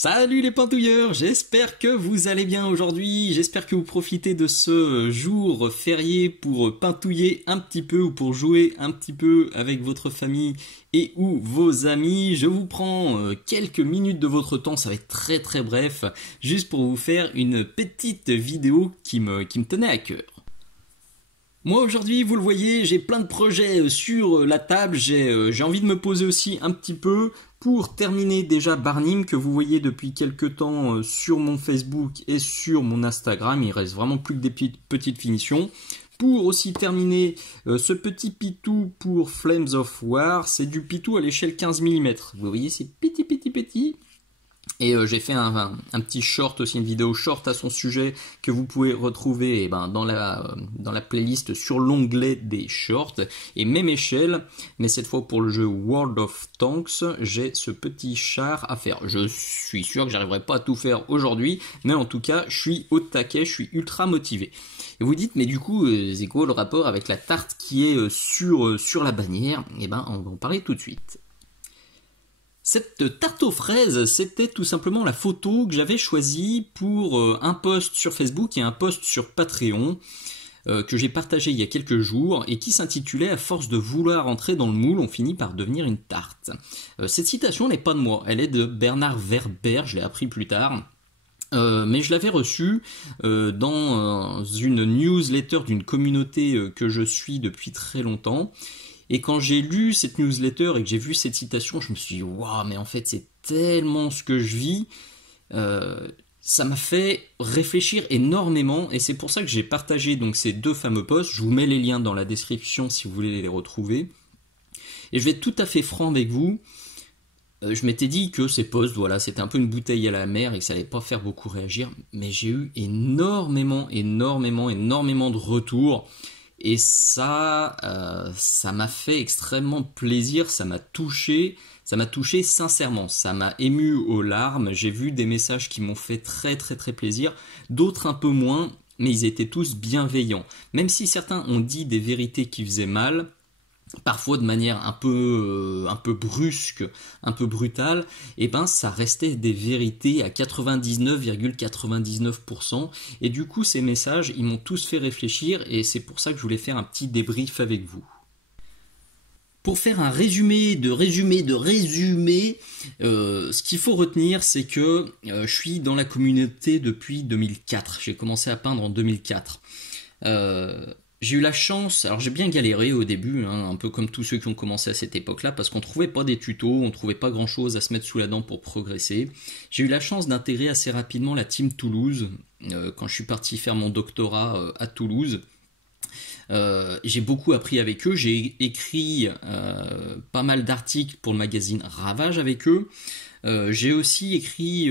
Salut les pintouilleurs, j'espère que vous allez bien aujourd'hui, j'espère que vous profitez de ce jour férié pour pintouiller un petit peu ou pour jouer un petit peu avec votre famille et ou vos amis. Je vous prends quelques minutes de votre temps, ça va être très très bref, juste pour vous faire une petite vidéo qui me tenait à cœur. Moi aujourd'hui, vous le voyez, j'ai plein de projets sur la table, j'ai envie de me poser aussi un petit peu pour terminer déjà Barnim que vous voyez depuis quelques temps sur mon Facebook et sur mon Instagram. Il reste vraiment plus que des petites finitions. Pour aussi terminer ce petit pitou pour Flames of War, c'est du pitou à l'échelle 15 mm. Vous voyez, c'est petit. Et j'ai fait un petit short aussi, une vidéo short à son sujet que vous pouvez retrouver dans la playlist sur l'onglet des shorts. Et même échelle, mais cette fois pour le jeu World of Tanks, j'ai ce petit char à faire. Je suis sûr que j'arriverai pas à tout faire aujourd'hui, mais en tout cas, je suis au taquet, je suis ultra motivé. Et vous dites, mais du coup, c'est quoi le rapport avec la tarte qui est sur la bannière? On va en parler tout de suite. Cette tarte aux fraises, c'était tout simplement la photo que j'avais choisie pour un post sur Facebook et un post sur Patreon que j'ai partagé il y a quelques jours et qui s'intitulait « À force de vouloir entrer dans le moule, on finit par devenir une tarte ». Cette citation n'est pas de moi, elle est de Bernard Werber, je l'ai appris plus tard. Mais je l'avais reçue dans une newsletter d'une communauté que je suis depuis très longtemps. Et quand j'ai lu cette newsletter et que j'ai vu cette citation, je me suis dit « Waouh, mais en fait c'est tellement ce que je vis !» Ça m'a fait réfléchir énormément et c'est pour ça que j'ai partagé donc ces deux fameux posts. Je vous mets les liens dans la description si vous voulez les retrouver. Et je vais être tout à fait franc avec vous. Je m'étais dit que ces posts, voilà, c'était un peu une bouteille à la mer et que ça allait pas faire beaucoup réagir. Mais j'ai eu énormément de retours. Et ça m'a fait extrêmement plaisir, ça m'a touché sincèrement, ça m'a ému aux larmes. J'ai vu des messages qui m'ont fait très plaisir, d'autres un peu moins, mais ils étaient tous bienveillants. Même si certains ont dit des vérités qui faisaient mal, parfois de manière un peu brusque, un peu brutale, ça restait des vérités à 99,99%. Et du coup, ces messages, ils m'ont tous fait réfléchir et c'est pour ça que je voulais faire un petit débrief avec vous. Pour faire un résumé, ce qu'il faut retenir, c'est que je suis dans la communauté depuis 2004. J'ai commencé à peindre en 2004. J'ai eu la chance, alors j'ai bien galéré au début, un peu comme tous ceux qui ont commencé à cette époque-là, parce qu'on trouvait pas des tutos, on trouvait pas grand-chose à se mettre sous la dent pour progresser. J'ai eu la chance d'intégrer assez rapidement la team Toulouse, quand je suis parti faire mon doctorat à Toulouse. J'ai beaucoup appris avec eux, j'ai écrit pas mal d'articles pour le magazine Ravage avec eux. J'ai aussi écrit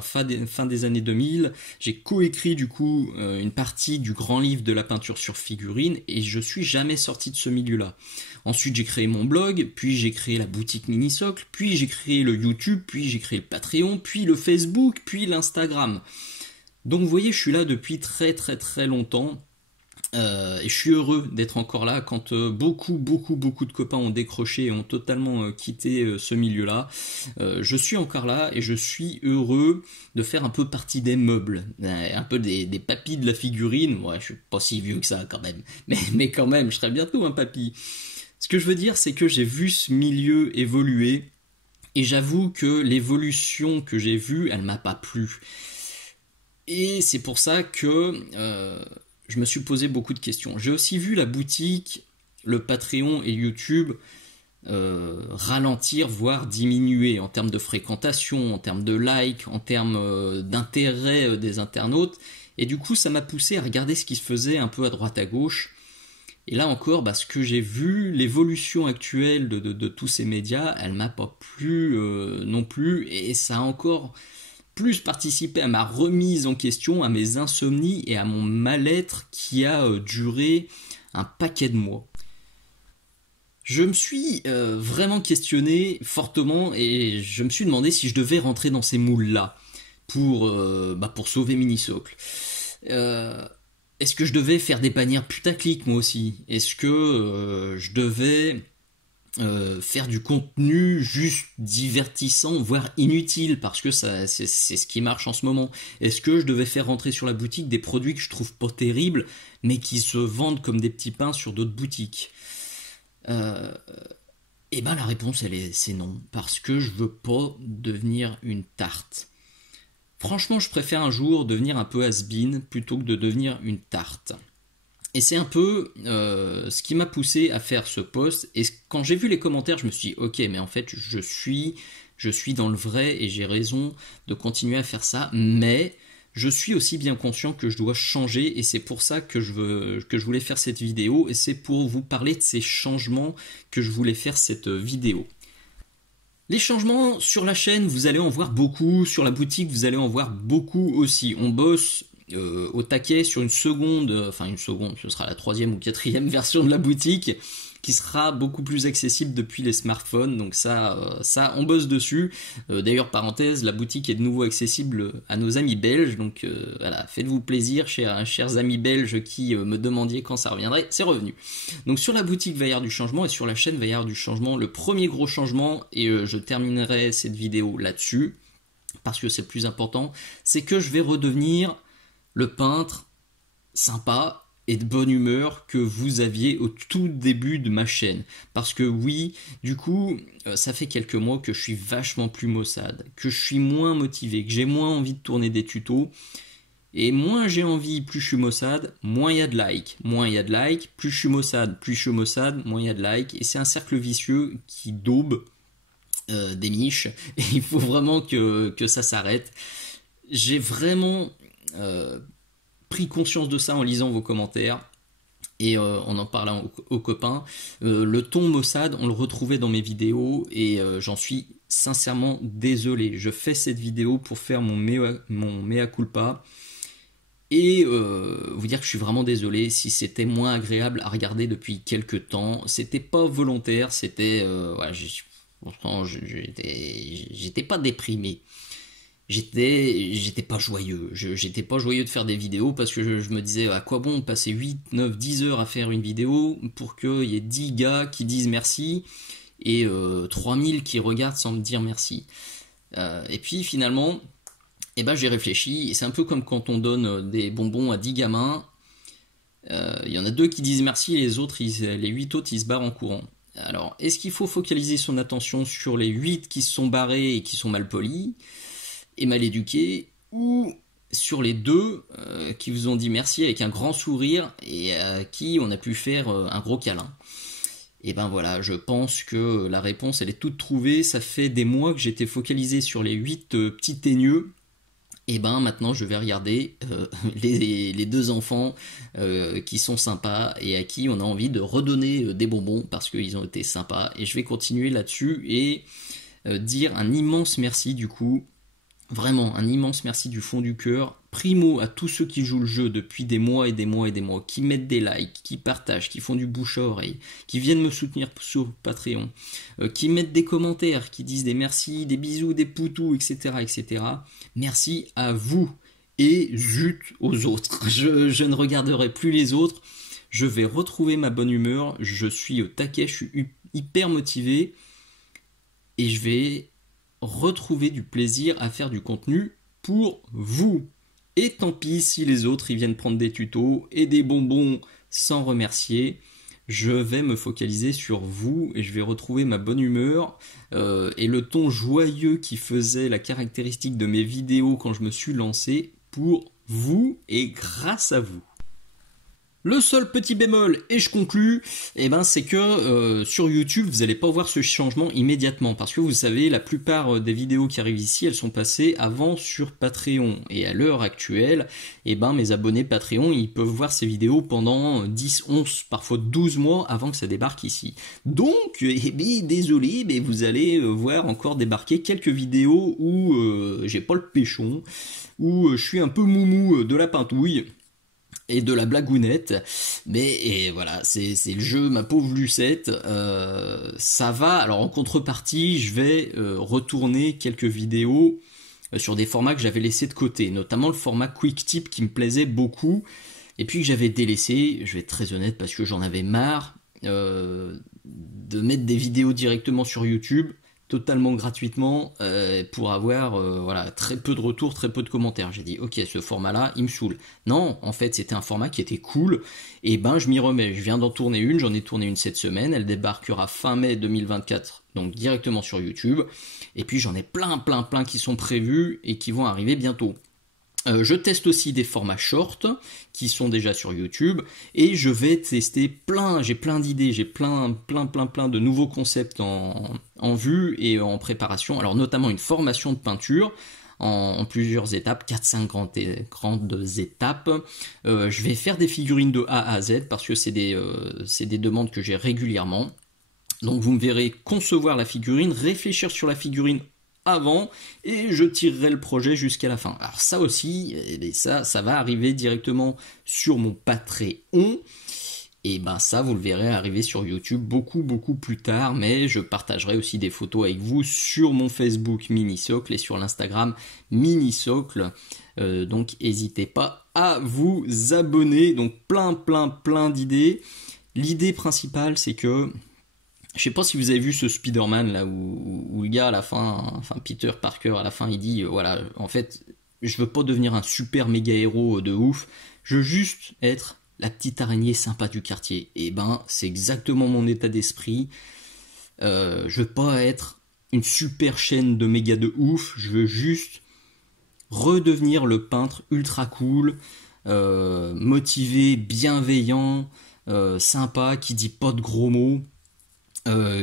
fin des années 2000, j'ai coécrit du coup une partie du grand livre de la peinture sur figurine et je suis jamais sorti de ce milieu-là. Ensuite j'ai créé mon blog, puis j'ai créé la boutique Minisocle, puis j'ai créé le YouTube, puis j'ai créé le Patreon, puis le Facebook, puis l'Instagram. Donc vous voyez, je suis là depuis très longtemps. Et je suis heureux d'être encore là quand beaucoup de copains ont décroché et ont totalement quitté ce milieu-là. Je suis encore là et je suis heureux de faire un peu partie des meubles, un peu des papis de la figurine. Ouais, je suis pas si vieux que ça quand même, mais quand même, je serai bientôt un papy. Ce que je veux dire, c'est que j'ai vu ce milieu évoluer et j'avoue que l'évolution que j'ai vue, elle m'a pas plu. Et c'est pour ça que je me suis posé beaucoup de questions. J'ai aussi vu la boutique, le Patreon et YouTube ralentir, voire diminuer en termes de fréquentation, en termes de likes, en termes d'intérêt des internautes. Et du coup, ça m'a poussé à regarder ce qui se faisait un peu à droite à gauche. Et là encore, ce que j'ai vu, l'évolution actuelle de tous ces médias, elle m'a pas plu non plus. Et ça a encore plus participé à ma remise en question, à mes insomnies et à mon mal-être qui a duré un paquet de mois. Je me suis vraiment questionné fortement et je me suis demandé si je devais rentrer dans ces moules-là pour sauver Minisocle. Est-ce que je devais faire des bannières putaclic moi aussi? Est-ce que je devais faire du contenu juste divertissant, voire inutile, parce que c'est ce qui marche en ce moment. Est-ce que je devais faire rentrer sur la boutique des produits que je trouve pas terribles, mais qui se vendent comme des petits pains sur d'autres boutiques? Et ben la réponse c'est non, parce que je veux pas devenir une tarte. Franchement, je préfère un jour devenir un peu has-been plutôt que de devenir une tarte. Et c'est un peu ce qui m'a poussé à faire ce post. Et quand j'ai vu les commentaires, je me suis dit, ok, mais en fait, je suis dans le vrai et j'ai raison de continuer à faire ça. Mais je suis aussi bien conscient que je dois changer et c'est pour ça que je voulais faire cette vidéo. Et c'est pour vous parler de ces changements que je voulais faire cette vidéo. Les changements sur la chaîne, vous allez en voir beaucoup. Sur la boutique, vous allez en voir beaucoup aussi. On bosse au taquet sur une seconde, ce sera la 3e ou 4e version de la boutique qui sera beaucoup plus accessible depuis les smartphones, donc ça on bosse dessus. D'ailleurs, parenthèse, la boutique est de nouveau accessible à nos amis belges, donc voilà, faites-vous plaisir, chers amis belges qui me demandiez quand ça reviendrait, c'est revenu. Donc sur la boutique va y avoir du changement et sur la chaîne va y avoir du changement. Le premier gros changement, et je terminerai cette vidéo là-dessus, parce que c'est le plus important, c'est que je vais redevenir le peintre sympa et de bonne humeur que vous aviez au tout début de ma chaîne. Parce que oui, du coup, ça fait quelques mois que je suis vachement plus maussade, que je suis moins motivé, que j'ai moins envie de tourner des tutos. Et moins j'ai envie, plus je suis maussade, moins il y a de likes. Moins il y a de likes, plus je suis maussade, moins il y a de likes. Et c'est un cercle vicieux qui daube des miches. Et il faut vraiment que ça s'arrête. J'ai vraiment pris conscience de ça en lisant vos commentaires et en parlant aux copains. Le ton maussade, on le retrouvait dans mes vidéos et j'en suis sincèrement désolé. Je fais cette vidéo pour faire mon mea culpa et vous dire que je suis vraiment désolé si c'était moins agréable à regarder depuis quelques temps. C'était pas volontaire, c'était voilà, j'étais pas déprimé. J'étais pas joyeux. J'étais pas joyeux de faire des vidéos parce que je me disais à quoi bon passer 8, 9, 10 heures à faire une vidéo pour qu'il y ait 10 gars qui disent merci et 3000 qui regardent sans me dire merci. Et puis finalement, j'ai réfléchi et c'est un peu comme quand on donne des bonbons à 10 gamins. Il y en a 2 qui disent merci et les 8 autres ils se barrent en courant. Alors, est-ce qu'il faut focaliser son attention sur les 8 qui se sont barrés et qui sont mal polis et mal éduqués, ou sur les 2 qui vous ont dit merci avec un grand sourire et à qui on a pu faire un gros câlin? Et ben voilà, je pense que la réponse elle est toute trouvée. Ça fait des mois que j'étais focalisé sur les 8 petits teigneux. Et ben maintenant je vais regarder les 2 enfants qui sont sympas et à qui on a envie de redonner des bonbons parce qu'ils ont été sympas. Et je vais continuer là-dessus et dire un immense merci du coup. Vraiment, un immense merci du fond du cœur. Primo à tous ceux qui jouent le jeu depuis des mois et des mois et des mois, qui mettent des likes, qui partagent, qui font du bouche à oreille, qui viennent me soutenir sur Patreon, qui mettent des commentaires, qui disent des merci, des bisous, des poutous, etc., etc. Merci à vous et zut aux autres. Je ne regarderai plus les autres. Je vais retrouver ma bonne humeur. Je suis au taquet, je suis hyper motivé et je vais retrouver du plaisir à faire du contenu pour vous. Et tant pis si les autres ils viennent prendre des tutos et des bonbons sans remercier. Je vais me focaliser sur vous et je vais retrouver ma bonne humeur et le ton joyeux qui faisait la caractéristique de mes vidéos quand je me suis lancé pour vous et grâce à vous. Le seul petit bémol, et je conclus, c'est que sur YouTube, vous n'allez pas voir ce changement immédiatement. Parce que vous savez, la plupart des vidéos qui arrivent ici, elles sont passées avant sur Patreon. Et à l'heure actuelle, mes abonnés Patreon, ils peuvent voir ces vidéos pendant 10, 11, parfois 12 mois avant que ça débarque ici. Donc, désolé, mais vous allez voir encore débarquer quelques vidéos où j'ai pas le péchon, où je suis un peu moumou de la pintouille et de la blagounette, mais voilà, c'est le jeu, ma pauvre Lucette. Ça va. Alors en contrepartie, je vais retourner quelques vidéos sur des formats que j'avais laissés de côté, notamment le format Quick Tip qui me plaisait beaucoup, et puis que j'avais délaissé, je vais être très honnête, parce que j'en avais marre de mettre des vidéos directement sur YouTube, totalement gratuitement, pour avoir voilà, très peu de retours, très peu de commentaires. J'ai dit ok, ce format-là, il me saoule. Non, en fait, c'était un format qui était cool, et ben je m'y remets. Je viens d'en tourner une, j'en ai tourné une cette semaine, elle débarquera fin mai 2024, donc directement sur YouTube, et puis j'en ai plein qui sont prévus et qui vont arriver bientôt. Je teste aussi des formats short qui sont déjà sur YouTube et je vais tester j'ai plein d'idées, j'ai plein de nouveaux concepts en vue et en préparation. Alors notamment une formation de peinture en plusieurs étapes, 4-5 grandes étapes. Je vais faire des figurines de A à Z parce que c'est des demandes que j'ai régulièrement. Donc vous me verrez concevoir la figurine, réfléchir sur la figurine avant et je tirerai le projet jusqu'à la fin. Alors ça aussi, ça va arriver directement sur mon Patreon. Et ben ça, vous le verrez arriver sur YouTube beaucoup plus tard, mais je partagerai aussi des photos avec vous sur mon Facebook Minisocle et sur l'Instagram Minisocle. Donc n'hésitez pas à vous abonner. Donc plein d'idées. L'idée principale, c'est que je sais pas si vous avez vu ce Spider-Man là où le gars à la fin, enfin Peter Parker à la fin il dit voilà, en fait je veux pas devenir un super méga héros de ouf, je veux juste être la petite araignée sympa du quartier. Et ben c'est exactement mon état d'esprit. Je veux pas être une super chaîne de méga de ouf, je veux juste redevenir le peintre ultra cool, motivé, bienveillant, sympa, qui dit pas de gros mots.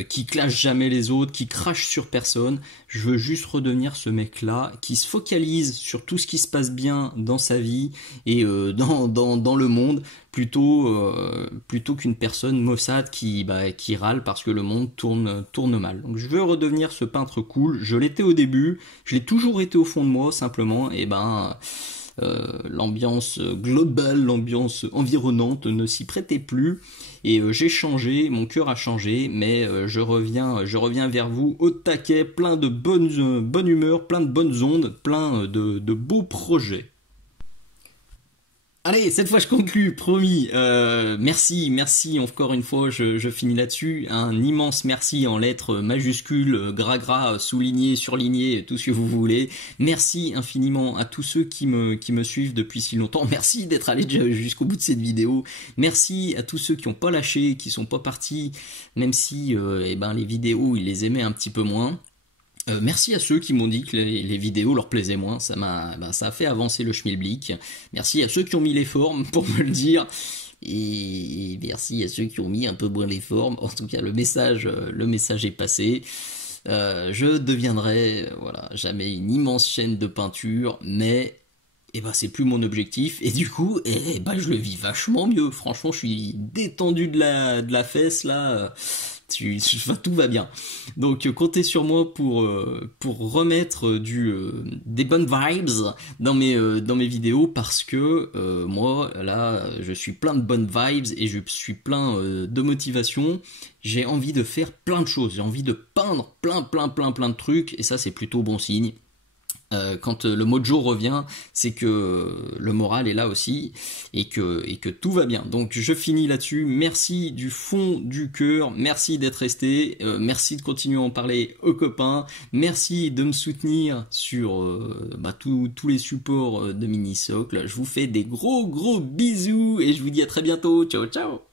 Qui clash jamais les autres, qui crache sur personne. Je veux juste redevenir ce mec-là qui se focalise sur tout ce qui se passe bien dans sa vie et dans le monde, plutôt qu'une personne maussade qui râle parce que le monde tourne mal. Donc je veux redevenir ce peintre cool. Je l'étais au début, je l'ai toujours été au fond de moi simplement. Et l'ambiance globale, l'ambiance environnante ne s'y prêtait plus et j'ai changé, mon cœur a changé, mais je reviens vers vous au taquet, plein de bonne humeur, plein de bonnes ondes, plein de beaux projets. Allez, cette fois je conclue, promis. Merci encore une fois, je finis là-dessus. Un immense merci en lettres majuscules, gras, soulignées, surlignées, tout ce que vous voulez. Merci infiniment à tous ceux qui me suivent depuis si longtemps. Merci d'être allé jusqu'au bout de cette vidéo. Merci à tous ceux qui n'ont pas lâché, qui sont pas partis, même si les vidéos ils les aimaient un petit peu moins. Merci à ceux qui m'ont dit que les vidéos leur plaisaient moins, ça a fait avancer le schmilblick. Merci à ceux qui ont mis les formes pour me le dire. Et merci à ceux qui ont mis un peu moins les formes. En tout cas, le message est passé. Je deviendrai jamais une immense chaîne de peinture, mais c'est plus mon objectif. Et du coup, je le vis vachement mieux. Franchement, je suis détendu de la fesse là. Tout va bien. Donc comptez sur moi pour remettre des bonnes vibes dans mes vidéos parce que moi là je suis plein de bonnes vibes et je suis plein de motivation. J'ai envie de faire plein de choses, j'ai envie de peindre plein de trucs et ça c'est plutôt bon signe. Quand le mojo revient, c'est que le moral est là aussi et que tout va bien. Donc je finis là-dessus. Merci du fond du cœur. Merci d'être resté. Merci de continuer à en parler aux copains. Merci de me soutenir sur tous les supports de Minisocle. Je vous fais des gros bisous et je vous dis à très bientôt. Ciao.